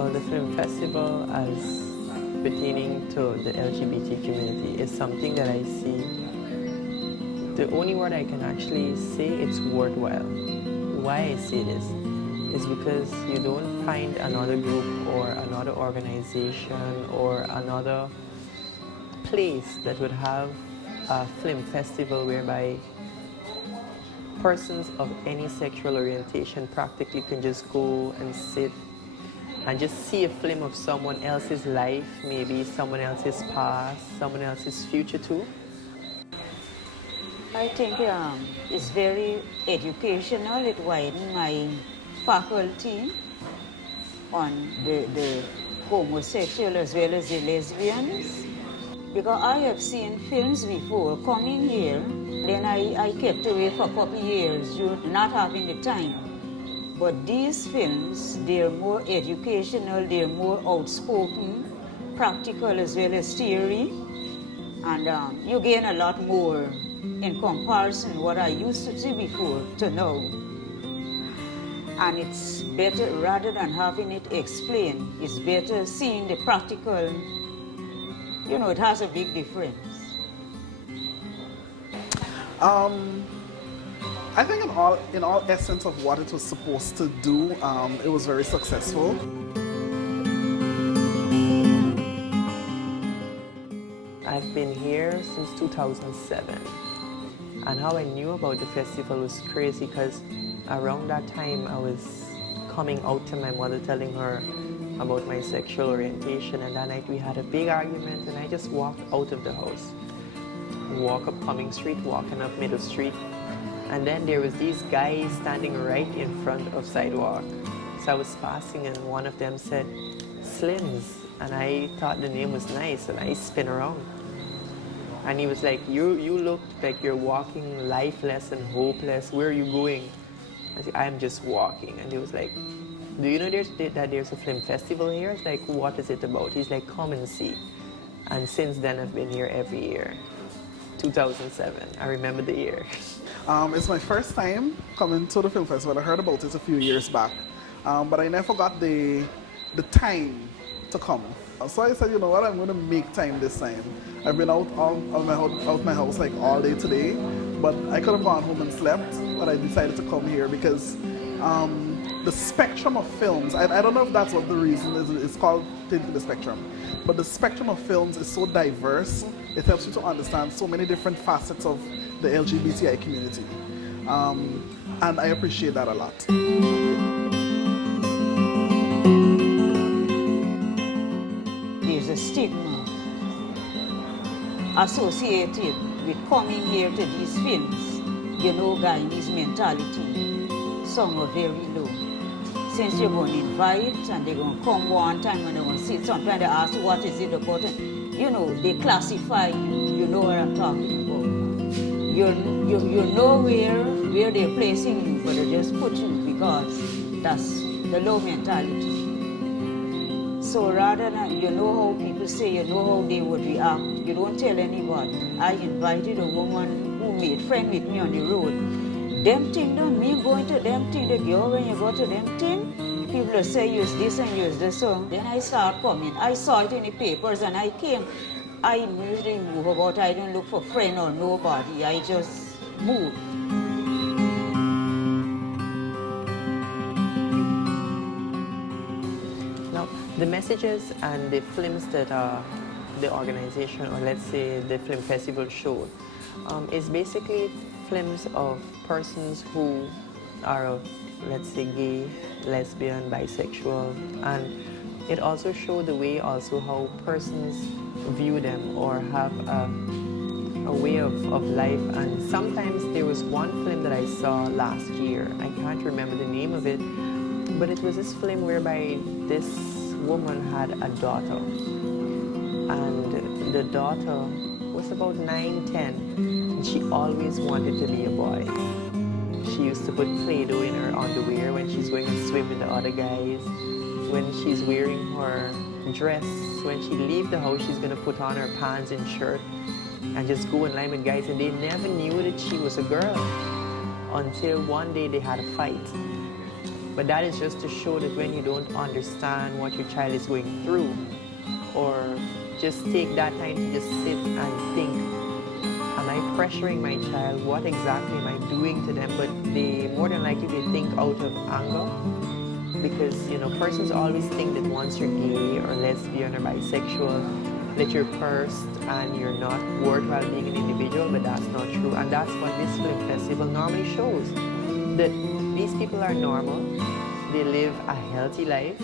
Well, the film festival as pertaining to the LGBT community is something that I see. The only word I can actually say it's worthwhile. Why I say this is because you don't find another group or another organization or another place that would have a film festival whereby persons of any sexual orientation practically can just go and sit and just see a film of someone else's life, maybe someone else's past, someone else's future too. I think it's very educational. It widens my faculty on the homosexual as well as the lesbians. Because I have seen films before coming here, then I kept away for a couple of years, not having the time. But these films, they're more educational, they're more outspoken, practical as well as theory. And you gain a lot more in comparison to what I used to see before to now. And it's better, rather than having it explained, it's better seeing the practical. You know, it has a big difference. I think in all essence of what it was supposed to do, it was very successful. I've been here since 2007, and how I knew about the festival was crazy because around that time I was coming out to my mother, telling her about my sexual orientation, and that night we had a big argument and I just walked out of the house. Walk up Cumming Street, walking up Middle Street, and then there was these guys standing right in front of sidewalk. So I was passing and one of them said, Slims, and I thought the name was nice and I spin around. And he was like, you look like you're walking lifeless and hopeless. Where are you going? I said, I'm just walking. And he was like, do you know that there's a film festival here? It's like, what is it about? He's like, come and see. And since then I've been here every year. 2007, I remember the year. It's my first time coming to the film festival. I heard about it a few years back, but I never got the time to come. So I said, you know what, I'm going to make time this time. I've been out my house like all day today, but I could have gone home and slept, but I decided to come here because the spectrum of films, I don't know if that's what the reason is, it's called Tinting the Spectrum, but the spectrum of films is so diverse, it helps you to understand so many different facets of the LGBTI community. And I appreciate that a lot. There's a stigma associated with coming here to these films. You know, Guyanese mentality, some are very low. Since you're going to invite and they're going to come one time and they're going to sit, sometimes they ask you what is it about, you know, they classify you, you know what I'm talking about. You know where they're placing you, but they just put you because that's the low mentality. So rather than, you know how people say, you know how they would react, you don't tell anybody. I invited a woman who made friend with me on the road. Them thing, don't me going to them thing, the girl, when you go to them thing, people will say use this and use this. So then I start coming. I saw it in the papers and I came. I usually move about, I don't look for friend or nobody, I just move. Now, the messages and the films that the organization, or let's say the film festival showed, is basically films of persons who are of, let's say, gay, lesbian, bisexual, and it also showed the way also how persons view them or have a way of life. And sometimes there was one film that I saw last year, I can't remember the name of it, but it was this film whereby this woman had a daughter, and the daughter was about 9, 10, and she always wanted to be a boy. She used to put Play-Doh in her underwear when she's going to swim with the other guys. When she's wearing her dress, when she leaves the house, she's going to put on her pants and shirt and just go in line with guys. And they never knew that she was a girl until one day they had a fight. But that is just to show that when you don't understand what your child is going through, or just take that time to just sit and think, am I pressuring my child? What exactly am I doing to them? But they, more than likely, they think out of anger. Because, persons always think that once you're gay or lesbian or bisexual, that you're cursed and you're not worthwhile being an individual, but that's not true. And that's what this film festival normally shows. That these people are normal, they live a healthy life.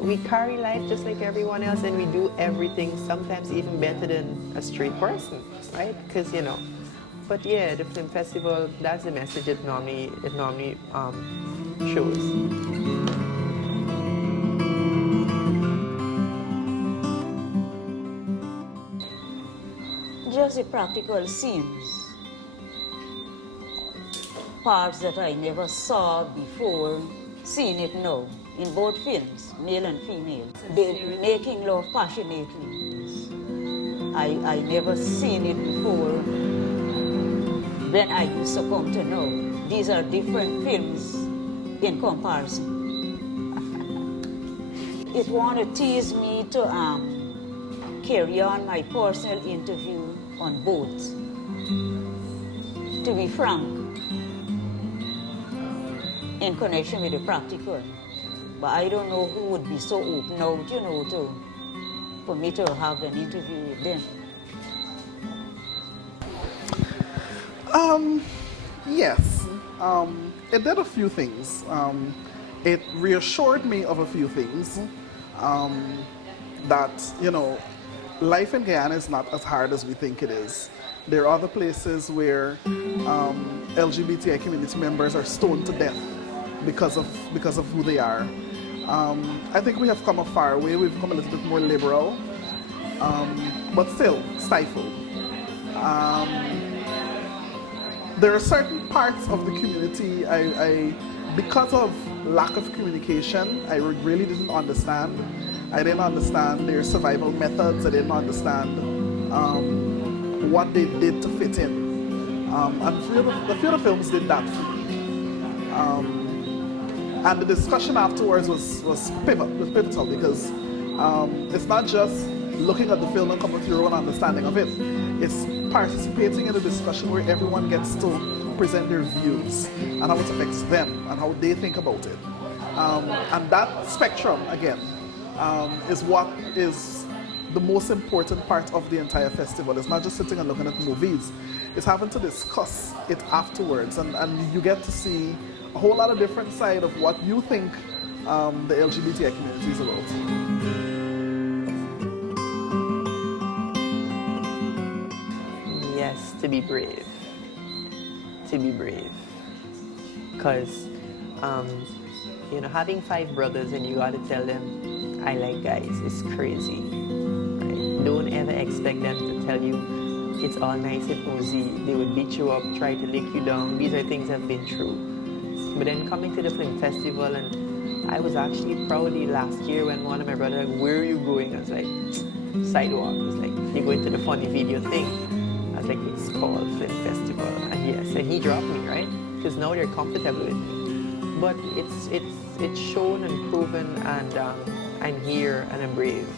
We carry life just like everyone else, and we do everything sometimes even better than a straight person, right? Because, but yeah, the film festival, that's the message it normally shows. Just the practical scenes, parts that I never saw before, seeing it now in both films, male and female. They're making love passionately. I never seen it before when I used to come to know. These are different films in comparison. It wanted to tease me to carry on my personal interview on both. To be frank, in connection with the practical. But I don't know who would be so open out, for me to have an interview with them. Yes. It did a few things. It reassured me of a few things. That, life in Guyana is not as hard as we think it is. There are other places where LGBTI community members are stoned to death because of who they are. I think we have come a far way. We've come a little bit more liberal, but still stifled. There are certain parts of the community I because of lack of communication, I really didn't understand. I didn't understand their survival methods. I didn't understand what they did to fit in. And a few of the films did that for me. And the discussion afterwards was pivotal because it's not just looking at the film and coming to your own understanding of it. It's participating in a discussion where everyone gets to present their views and how it affects them and how they think about it. And that spectrum, again, is what is the most important part of the entire festival. It's not just sitting and looking at movies. It's having to discuss it afterwards, and you get to see a whole lot of different side of what you think the LGBTI community is about. Yes, to be brave. To be brave. Because, having 5 brothers and you gotta tell them, I like guys, is crazy. Right? Don't ever expect them to tell you it's all nice and cozy. They would beat you up, try to lick you down. These are things I've been through. But then coming to the film festival, and I was actually proudly last year when one of my brothers, where are you going? I was like, sidewalk. He was like, you're going to the funny video thing. I was like, it's called film festival. And yes, and he dropped me, right? Because now they're comfortable with me. But it's shown and proven, and I'm here and I'm brave.